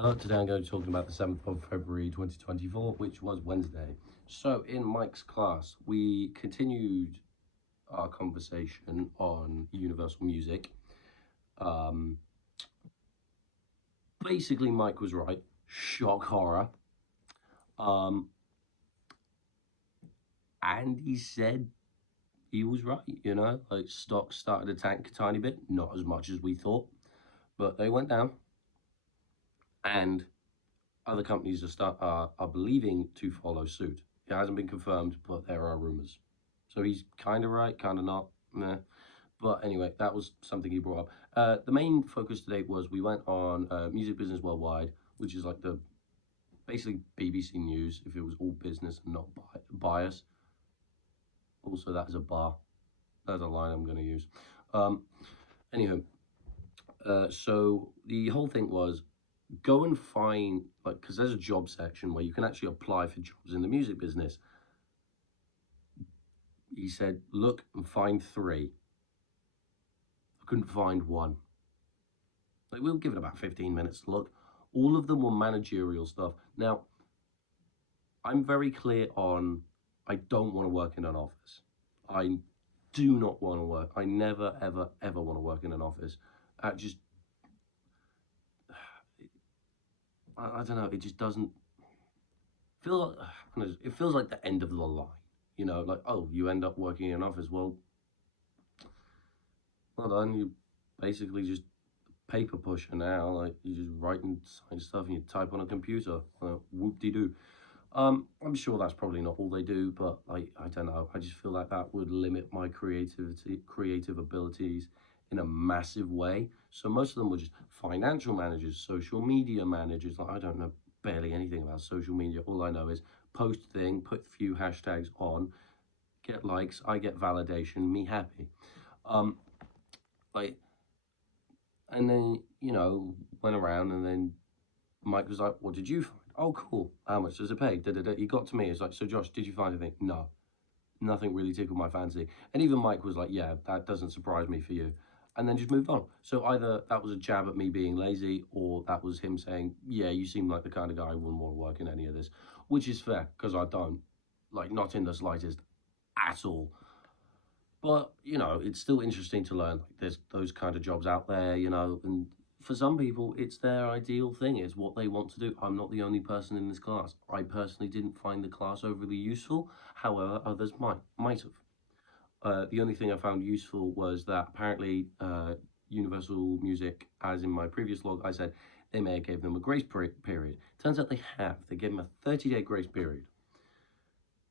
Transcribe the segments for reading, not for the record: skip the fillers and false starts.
Hello, today I'm going to be talking about the 7th of February 2024, which was Wednesday. So, in Mike's class, we continued our conversation on Universal Music. Basically, Mike was right. Shock horror. Um, and he said he was right, like stocks started to tank a tiny bit, not as much as we thought, but they went down. And other companies are believing to follow suit. It hasn't been confirmed, but there are rumors. So he's kind of right, kind of not. Meh. But anyway, that was something he brought up. The main focus today was we went on Music Business Worldwide, which is like the basically BBC News if it was all business and not bias. Also, that is a bar. That's a line I'm going to use. Um, Anywho, so the whole thing was go and find, like, because there's a job section where you can actually apply for jobs in the music business. He said, look and find three. I couldn't find one. Like, we'll give it about 15 minutes to look. All of them were managerial stuff. Now, I'm very clear on I don't want to work in an office. I do not want to work. I never, ever, ever want to work in an office. I just, I don't know. It just doesn't feel like, it feels like the end of the line. Like, oh, you end up working in an office. Well done. You basically just paper pusher now. Like, you just write and sign stuff and you type on a computer. Whoop-de-doo. I'm sure that's probably not all they do, but I don't know. I just feel like that would limit my creative abilities in a massive way. So most of them were just financial managers, social media managers. Like, I don't know barely anything about social media. All I know is post thing, put a few hashtags on, get likes, I get validation, me happy. Um, like, and then went around, and then Mike was like, "What did you find? Oh, cool. How much does it pay?" Da, da, da. He got to me. It's like, "So, Josh, did you find anything?" No, nothing really tickled my fancy. And even Mike was like, "Yeah, that doesn't surprise me for you," and then just moved on. So either that was a jab at me being lazy, or that was him saying, "Yeah, you seem like the kind of guy who wouldn't want to work in any of this," which is fair because I don't, like, not in the slightest at all. But it's still interesting to learn. Like, there's those kind of jobs out there, and for some people, it's their ideal thing. It's what they want to do. I'm not the only person in this class. I personally didn't find the class overly useful. However, others might have. The only thing I found useful was that apparently Universal Music, as in my previous log, I said they may have gave them a grace period. Turns out they have. They gave them a 30-day grace period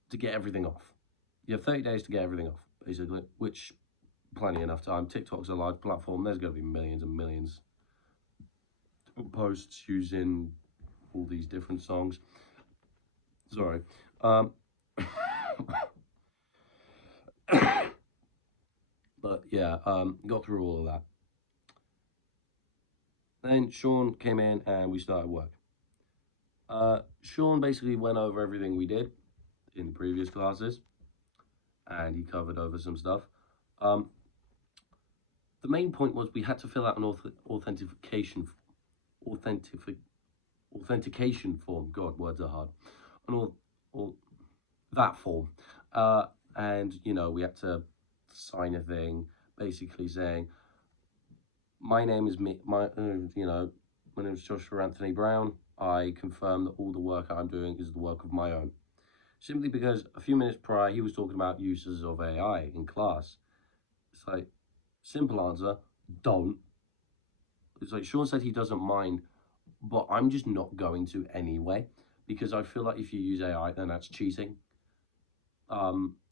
to get everything off. You have 30 days to get everything off, basically, which plenty enough time. TikTok's a large platform. There's going to be millions and millions of posts using all these different songs. Sorry. But yeah, got through all of that. Then Sean came in and we started work. Sean basically went over everything we did in the previous classes, and he covered over some stuff. Um, the main point was we had to fill out an authentic, authentication form. God, words are hard. An that form, and we had to sign a thing, basically saying, "My name is me. My name is Joshua Anthony Brown. I confirm that all the work I'm doing is the work of my own." Simply because a few minutes prior he was talking about uses of AI in class. It's like, simple answer: don't. It's like Sean said he doesn't mind, but I'm just not going to anyway, because I feel like if you use AI, then that's cheating.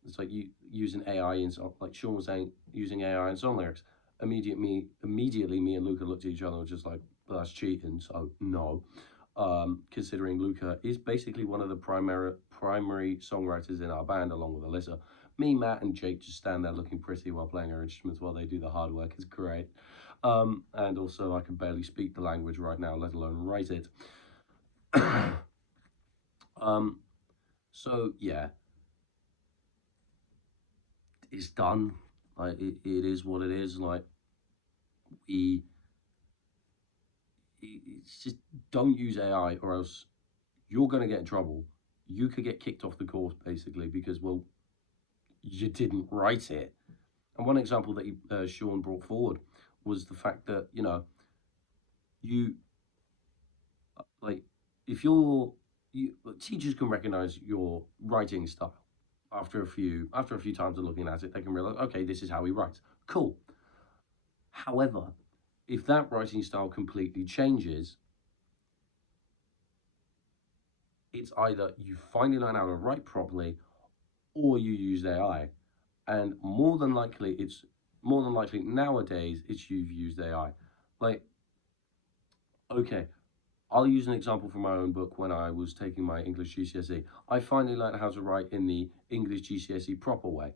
It's like you using AI in, like Sean was saying, using AI in song lyrics. Immediately, me and Luca looked at each other and was just like, well, that's cheating. So no, considering Luca is basically one of the primary songwriters in our band, along with Alyssa. Me, Matt, and Jake just stand there looking pretty while playing our instruments while they do the hard work. It's great. And also, I can barely speak the language right now, let alone write it. So yeah, it's done. Like, it is what it is. Like, we it's just don't use AI, or else you're going to get in trouble. You could get kicked off the course basically because, well, you didn't write it. And one example that Sean brought forward was the fact that, you like if teachers can recognize your writing style after a few times of looking at it. They can realize, okay, this is how he writes. Cool. However, if that writing style completely changes, it's either you finally learn how to write properly or you use AI. And more than likely nowadays it's you've used AI. Like, okay, I'll use an example from my own book. When I was taking my English GCSE, I finally learned how to write in the English GCSE proper way.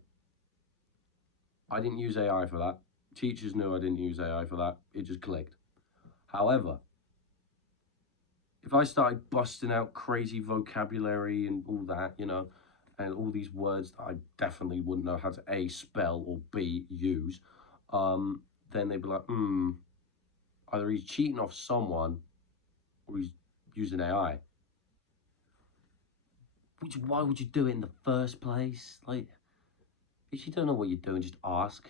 I didn't use AI for that. Teachers knew I didn't use AI for that. It just clicked. However, if I started busting out crazy vocabulary and all that, and all these words that I definitely wouldn't know how to A, spell, or B, use, then they'd be like, either he's cheating off someone or he's using AI. Why would you do it in the first place? Like, if you don't know what you're doing, just ask.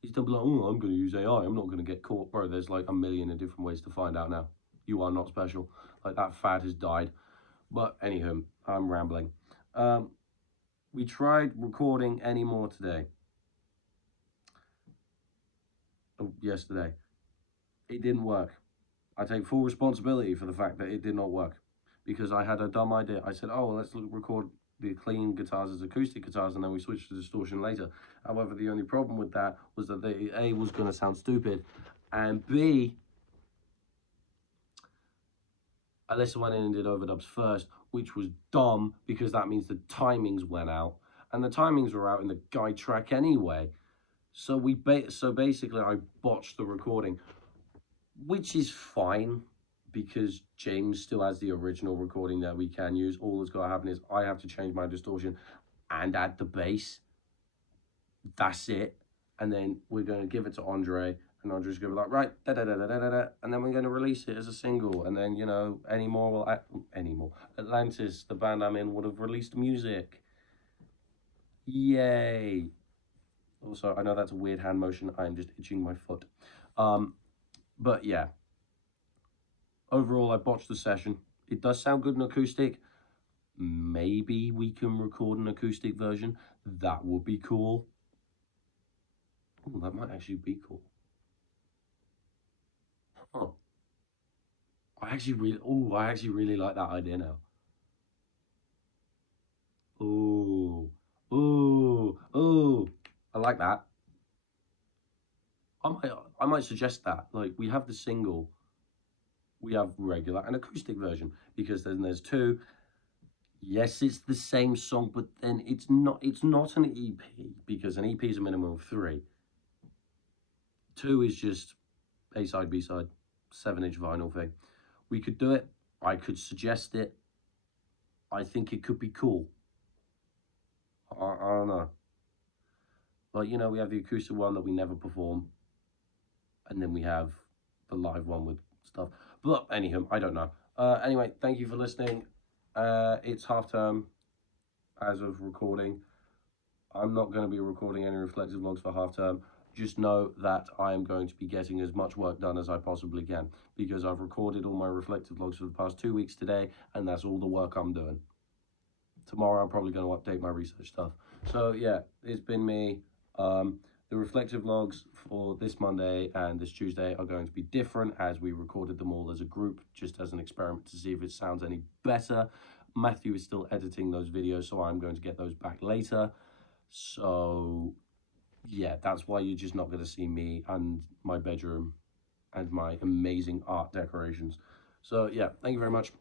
You don't be like, oh, I'm going to use AI. I'm not going to get caught. Bro, there's like a million and different ways to find out now. You are not special. Like, that fad has died. But anywho, I'm rambling. We tried recording any more today. Oh, yesterday. It didn't work. I take full responsibility for the fact that it did not work. Because I had a dumb idea. I said, oh, well, let's record the clean guitars as acoustic guitars, and then we switch to distortion later. However, the only problem with that was that the A was going to sound stupid, and B, Alyssa went in and did overdubs first, which was dumb because that means the timings went out, and the timings were out in the guide track anyway. So basically I botched the recording, which is fine because James still has the original recording that we can use. All that's got to happen is I have to change my distortion and add the bass. That's it. And then we're going to give it to Andre, and Andre's going to be like, right, da-da-da-da-da-da, and then we're going to release it as a single. And then, Anymore, Atlantis, the band I'm in, would have released music. Yay. Also, I know that's a weird hand motion. I'm just itching my foot. But yeah, overall, I botched the session. It does sound good in acoustic. Maybe we can record an acoustic version. That would be cool. Ooh, that might actually be cool. Huh. I actually really like that idea now. Ooh, ooh, ooh. I like that. I might suggest that. Like, we have the single, we have regular and acoustic version, because then there's two. Yes, it's the same song, but then it's not an EP, because an EP is a minimum of 3. 2 is just A side, B side, 7-inch vinyl thing. We could do it. I could suggest it. I think it could be cool. I don't know. But we have the acoustic one that we never perform, and then we have the live one with stuff. But anywho, I don't know. Anyway, thank you for listening. It's half term as of recording. I'm not going to be recording any reflective vlogs for half term. Just know that I am going to be getting as much work done as I possibly can, because I've recorded all my reflective vlogs for the past 2 weeks today, and that's all the work I'm doing. Tomorrow I'm probably going to update my research stuff. So yeah, it's been me. The reflective vlogs for this Monday and this Tuesday are going to be different, as we recorded them all as a group, just as an experiment to see if it sounds any better. Matthew is still editing those videos, so I'm going to get those back later. So yeah, that's why you're just not going to see me and my bedroom and my amazing art decorations. So yeah, thank you very much.